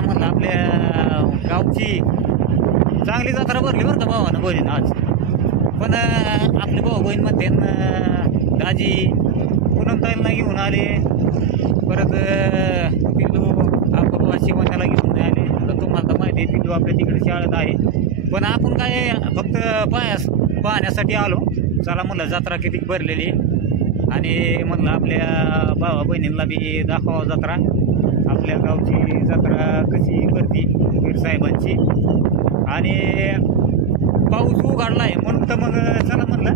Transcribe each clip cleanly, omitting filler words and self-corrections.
म्हणलं आपल्या गावची चांगली जत्रा भरली बरं का भावानं बहीण आज. पण आपले भाऊ बहीण म्हणते दाजी पूनमताईला घेऊन आले, परत पिल्लू आपा शिवण्याला घेऊन नाही आले. तर तुम्हाला तर माहिती आहे पिल्लू आपल्या तिकडे शाळेत आहे. पण आपण काय फक्त पाहण्यासाठी आलो. चला म्हणलं जत्रा किती भरलेली आणि म्हणलं आपल्या भावा बहिणींना बी दाखवा जत्रा, आपल्या गावची जत्रा कशी भरती पीर साहेबांची. आणि पाऊस उघडला आहे म्हणून तर मग चला म्हणलं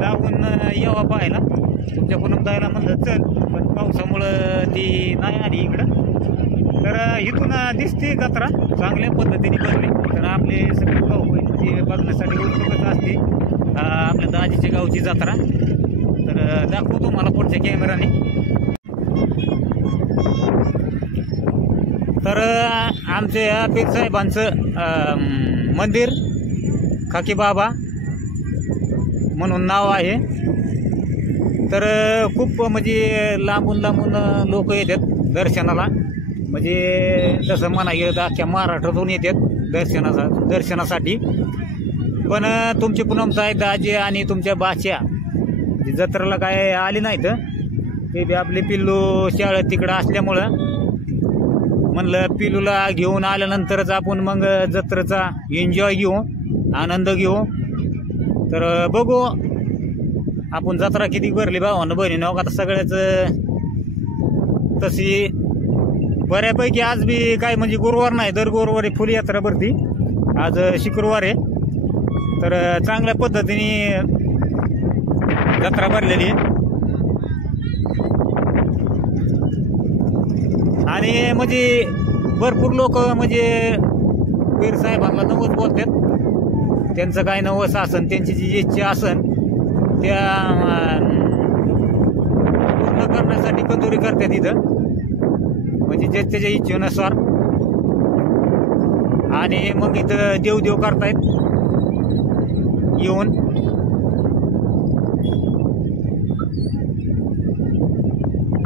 जाऊन यावा पाहायला. तुमच्या पूनमताईला म्हणलं चल, पण पावसामुळं ती नाही आली इकडं. तर इथून दिसते जत्रा चांगल्या पद्धतीने भरली. तर आपले सगळे भाऊ बहिणी बघण्यासाठी उत्सुकच असते आपल्या दाजीच्या गावची जत्रा. तर दाखवतो मला पुढच्या कॅमेराने. तर आमच्या पीर साहेबांचं मंदिर खाकी बाबा म्हणून नाव आहे. तर खूप म्हणजे लांबून लांबून लोक येतात दर्शनाला. म्हणजे जसं म्हणा गेलं तर अख्ख्या महाराष्ट्रातून येतात दर्शनासाठी. पण तुमची पूनमताई दाजी आणि तुमच्या बाच्या जत्रेला काय आली नाहीत. ते बी आपले पिल्लू शाळेत तिकडं असल्यामुळं म्हणलं पिल्लूला घेऊन आल्यानंतरच आपण मग जत्रेचा एन्जॉय घेऊ, आनंद घेऊ. तर बघू आपण जत्रा किती भरली भावानं बहिणीनं. आता सगळ्याच तशी बऱ्यापैकी आज बी काय म्हणजे गुरुवार नाही, दर गुरुवारी फुल यात्रा भरती. आज शुक्रवार आहे. तर चांगल्या पद्धतीने जत्रा भरलेली आहे. आणि म्हणजे भरपूर लोक म्हणजे पीर साहेबांना नवस बोलतात. त्यांचं काय नवस असन, त्यांची जी इच्छा असन त्या पूर्ण करण्यासाठी कंदुरी करतात इथं, म्हणजे जे त्याच्या इच्छेनुसार. आणि मग इथं देवदेव करतायत येऊन.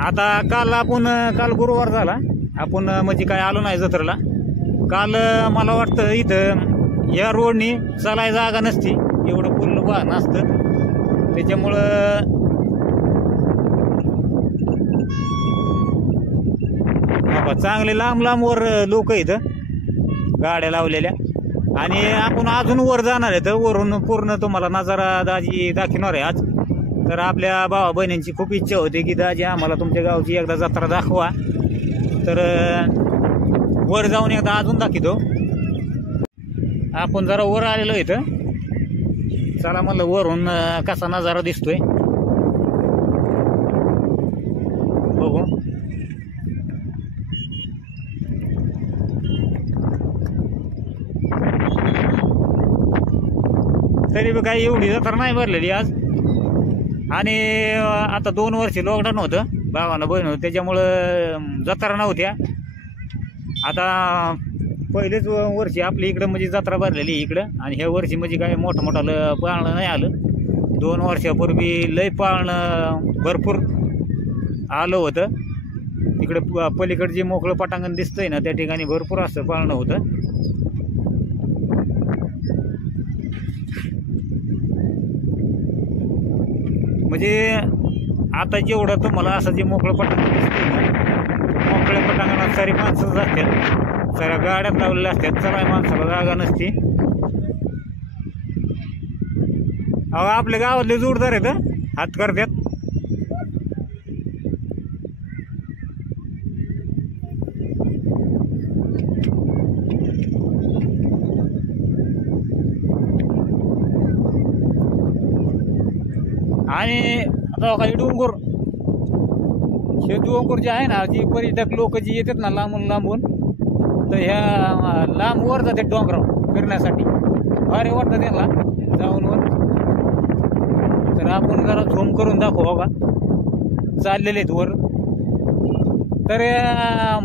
आता काल गुरुवार झाला, आपण म्हणजे काय आलो नाही जत्रेला. काल मला वाटतं इथं या रोडनी चालाय जागा नसती, एवढं पूर्ण वाहन असतं. त्याच्यामुळं चांगले लांब लांबवर लोक इथं गाड्या लावलेल्या. आणि आपण अजून वर जाणार आहे, तर वरून पूर्ण तुम्हाला नजारा दाजी दाखवणार आहे आज. तर आपल्या भावा बहिणींची खूप इच्छा होती की दाजी आम्हाला तुमच्या गावची एकदा जत्रा दाखवा. तर वर जाऊन एकदा अजून दाखवतो. आपण जरा वर आलेलो इथं. चला म्हणलं वरून कसा नजारा दिसतोय बघू. तरी बी काही एवढी जत्रा नाही भरलेली आज. आणि आता 2 वर्ष लॉकडाऊन होतं, भावानं बहीण होतं, त्याच्यामुळं जत्रा नव्हत्या. आता पहिलेच वर्षी आपली इकडं म्हणजे जत्रा भरलेली इकडं. आणि ह्या वर्षी म्हणजे काय मोठं पाळणं नाही आलं. 2 वर्षापूर्वी लय पाळणं भरपूर आलं होतं. इकडं पलीकडे जे मोकळं पटांगण दिसतंय ना त्या ठिकाणी भरपूर असं पाळणं होतं. म्हणजे आता जेवढं तुम्हाला असं जे मोकळं पटांगण दिसतंय ना, मोकळ्या पटांगणात सारी माणसं जातात, साऱ्या गाड्यात लावलेल्या असतात. चला माणसाला जागा नसते. अहो आपल्या गावातले जोडदार आहेत, हात करतात. आणि आता काही डोंगर, हे डोंगर जे आहे ना, जी पर्यटक लोक जी येतात ना लांबून, तर ह्या लांब वर जातात डोंगरावर फिरण्यासाठी. भारी वाटतं त्यांना जाऊन वर. तर आपण जरा झूम करून दाखवू का, चाललेले आहेत वर. तर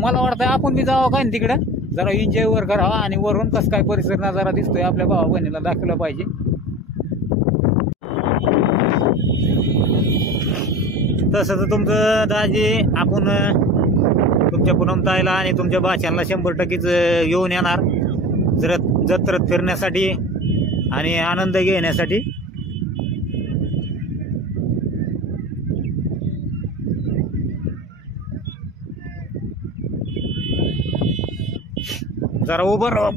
मला वाटतं आपण बी जावं काय तिकडं, जरा एन्जॉय वर करावा. आणि वरून कसं काय परिसर नजारा दिसतोय आपल्या भावा बहिणीला दाखवला पाहिजे. तसं तर तुमचं दाजी आपण तुमच्या पूनमताईला आणि तुमच्या बाच्यांना 100%च येऊन येणार जत्रेत फिरण्यासाठी आणि आनंद घेण्यासाठी. जरा उभं राहा.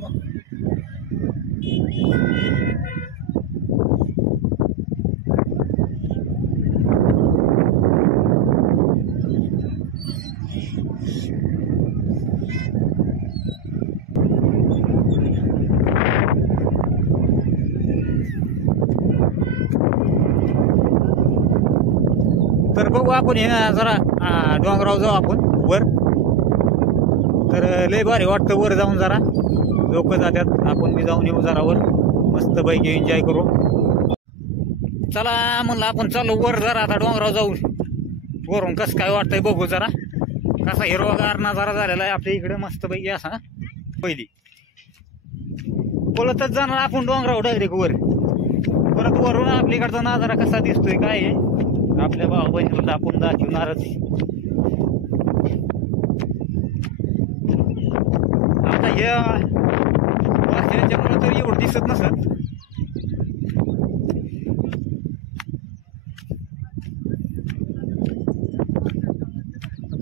तर बघू आपण हे जरा डोंगरावर जाऊ आपण वर. तर लय भारी वाटतं वर जाऊन. जरा लोक जातात, आपण बी जाऊन येऊ जरा वर, मस्त पैकी एन्जॉय करू. चला म्हणलं आपण चालू वर जरा आता डोंगरावर जाऊ. वरून कसं काय वाटतंय बघू जरा. कसा हिरवागार नजारा झालेला आहे आपल्या इकडे मस्त पैकी असा. पहिली पळतच जाणार आपण डोंगरावर डायरेक्ट वर. परत वरून आपल्याकडचा नजारा कसा दिसतोय काय आहे आपल्या भाऊ बहिणीला आपण दाखवणारच. आता हे वर्षाच्यामुळे तर एवढं दिसत नसत.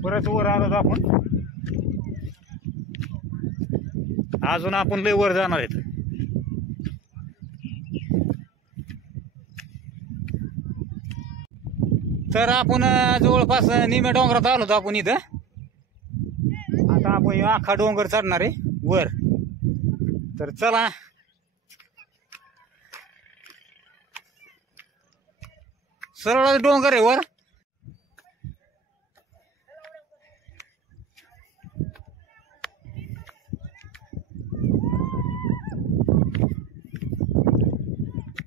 परत वर आलो आपण. अजून आपण लय वर जाणार आहेत. तर आपण जवळपास निम्या डोंगरात आलो होतो आपण इथं. आता आपण आखा डोंगर चढणार आहे वर. तर चला सरळ डोंगर आहे वर.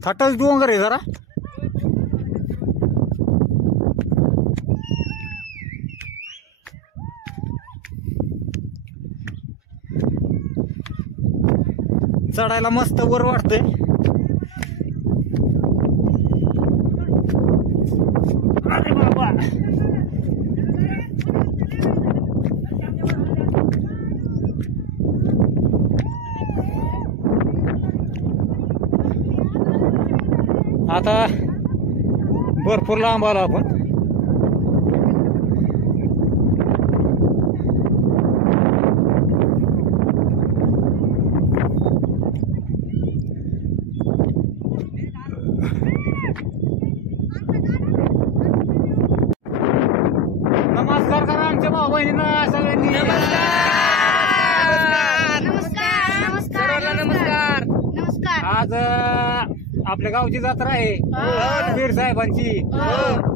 थाटच डोंगर आहे जरा. चढायला मस्त वर वाटतंय. अरे बाबा आता भरपूर लांब आलो आपण. नमस्कार करा आमच्या भाऊ बहिणींना सगळ्यांनी. नमस्कार. आज आपल्या गावची जत्रा आहे पीर साहेबांची.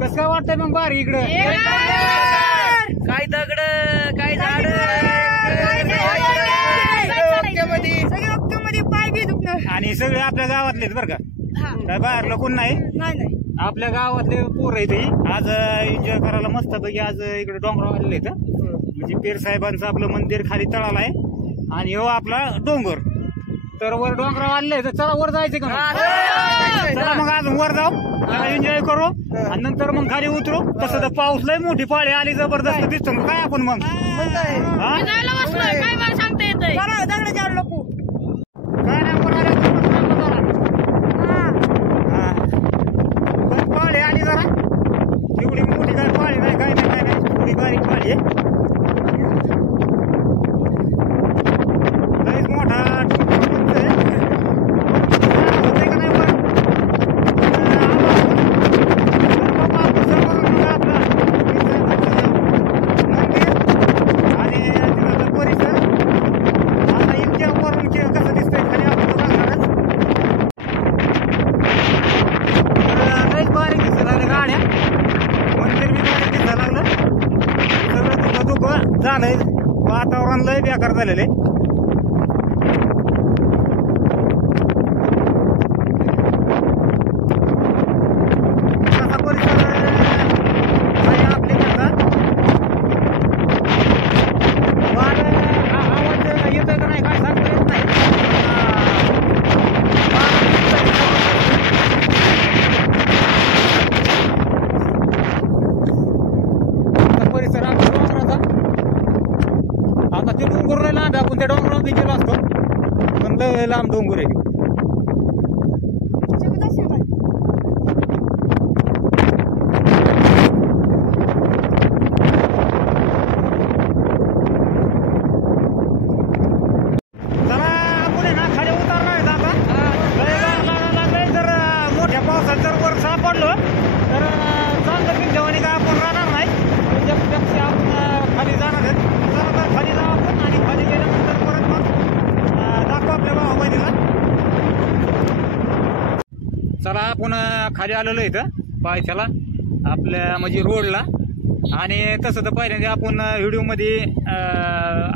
कसं काय वाटतंय मग बारी इकडं. काय दगड काय झाड पाय बी दुखणं. आणि सगळे आपल्या गावातलेच बरं का. काय बाहेरला कोण नाही. आपल्या गावातले पोर आहे ते. आज एन्जॉय करायला मस्त पैकी आज इकडे डोंगरावर आलेले आहेत. म्हणजे पीर साहेबांचं आपलं मंदिर खाली तळाला आहे आणि हो आपला डोंगर. तर वर डोंगरावर आलेले तर चला वर जायचं का. चला मग अजून वर जाऊ, जरा एन्जॉय करू आणि नंतर मग खाली उतरू. तसं तर पाऊस लय मोठी पाळी आली जबरदस्त दिसतो. काय आपण मग काय नाही पाळी आली जरा. एवढी मोठी काय पाळी नाही, काय नाही, काय नाही, थोडी बारीक पाळी आहे. लईच मोठा झालंय. वातावरण लय बेकार झालेलं आहे. कसा परिसर आहे आपल्याकडचा. आवाज येतोय का नाही काय सांगता येत नाही. परिसर आपला डोंगराचा मागं आपण त्या डोंगरावर गेलो असतो, पण लय लांब डोंगर आहे. चला आपण आहे ना खाली उतरणार आहेत आता. लय गार लागायला लागलंय. जर मोठ्या पावसात जर वर सापडलो तर चांगलं की जेवणी काय आपण राहणार नाही. त्यापेक्षा आपण खाली जाणार आहेत. चला तर खाली जाऊ आपण आणि खाली गेल्यानंतर परत मग दाखवू आपल्या भावा बहिणीला. चला आपण खाली आलेलो इथं पायथ्याला आपल्या म्हणजे रोडला. आणि तसं तर पहिल्यांदा आपण व्हिडिओमध्ये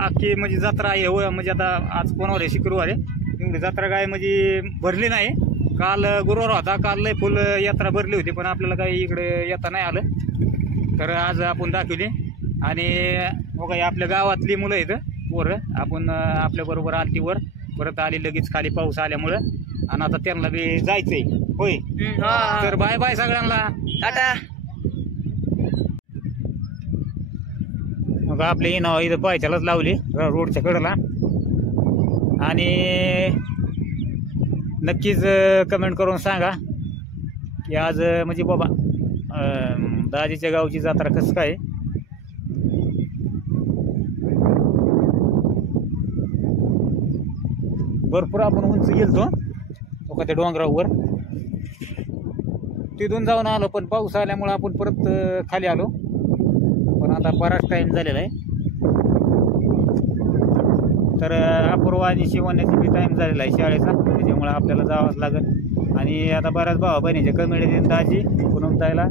अख्खी म्हणजे जत्रा आहे म्हणजे आता आज कोणावर आहे, शुक्रवार आहे. एवढी जत्रा काय म्हणजे भरली नाही. काल गुरुवार होता, काल लय फुल यात्रा भरली होती, पण आपल्याला काही इकडे येता नाही आलं. तर आज आपण दाखवली. आणि बघा आपल्या गावातली मुलं इथं पोरं आपण आपल्याबरोबर आलती वर, परत आली लगेच खाली पाऊस आल्यामुळं. आणि आता त्यांना बी जायचंय होय. तर बाय बाय सगळ्यांना, टाटा. मग आपली नाव इथं पायथ्यालाच लावली रोडच्या कडेला. आणि नक्कीच कमेंट करून सांगा की आज म्हणजे बाबा दाजीच्या गावची जत्रा कसं काय. भरपूर आपण उंच गेलतो त्या डोंगरावर, तिथून जाऊन आलो, पण पाऊस आल्यामुळे आपण परत खाली आलो. पण आता बराच टाइम झालेला आहे. तर अपूर्वा आणि शिवण्याचा बी टाइम झालेला आहे शाळेचा, त्याच्यामुळे आपल्याला जावंच लागेल. आणि आता बऱ्याच भावा बहिणीच्या कमेंट देऊन दाजी पुनमताईला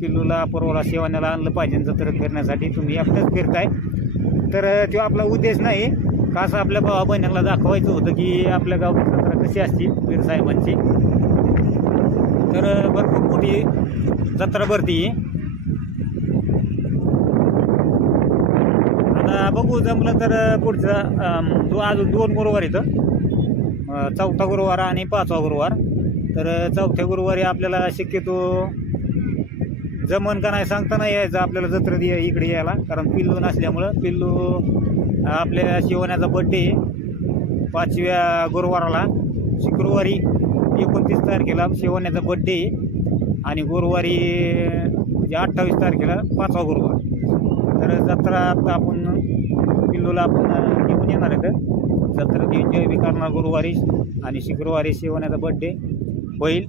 पिल्लूला अपूर्वाला शिवण्याला आणलं पाहिजे जत्रेत फिरण्यासाठी. तुम्ही एकटंच फिरताय, तर तो आपला उद्देश नाही. कसं आपल्या भावा बहिणीला दाखवायचं होतं की आपल्या गावात जत्रा कशी असते पीर साहेबांची. तर भरपूर मोठी जत्रा भरती. आता बघू जमलं तर पुढचा अजून 2 गुरुवार इथं, 4था गुरुवार आणि 5वा गुरुवार. तर 4थ्या गुरुवारी आपल्याला शक्यतो जमन का नाही सांगता नाही यायचं आपल्याला जत्रेत इकडे यायला, कारण पिल्लू नसल्यामुळं. पिल्लू आपल्या शिवण्याचा बड्डे 5व्या गुरुवाराला, शुक्रवारी 29 तारखेला शिवण्याचा बड्डे आणि गुरुवारी म्हणजे 28 तारखेला 5वा गुरुवार. तर जत्रा आता आपण पिल्लूला आपण घेऊन येणार आहेत. जत्रेत एन्जॉय बी करणार गुरुवारी आणि शुक्रवारी शिवण्याचा बड्डे होईल.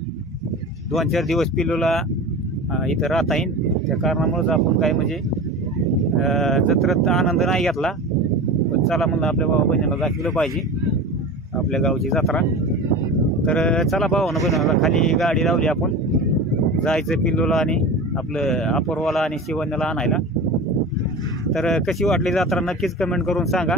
2-4 दिवस पिल्लूला इथं राहता येईल. त्या कारणामुळेच आपण काय म्हणजे जत्रेत आनंद नाही घेतला, पण चला म्हणलं आपल्या भावा बहिणीला दाखवलं पाहिजे आपल्या गावची जत्रा. तर चला भावानं बहिणीला खाली गाडी लावली आपण, जायचं पिल्लूला आणि आपलं अपूर्वाला आणि शिवण्याला आणायला. तर कशी वाटली जत्रा नक्कीच कमेंट करून सांगा.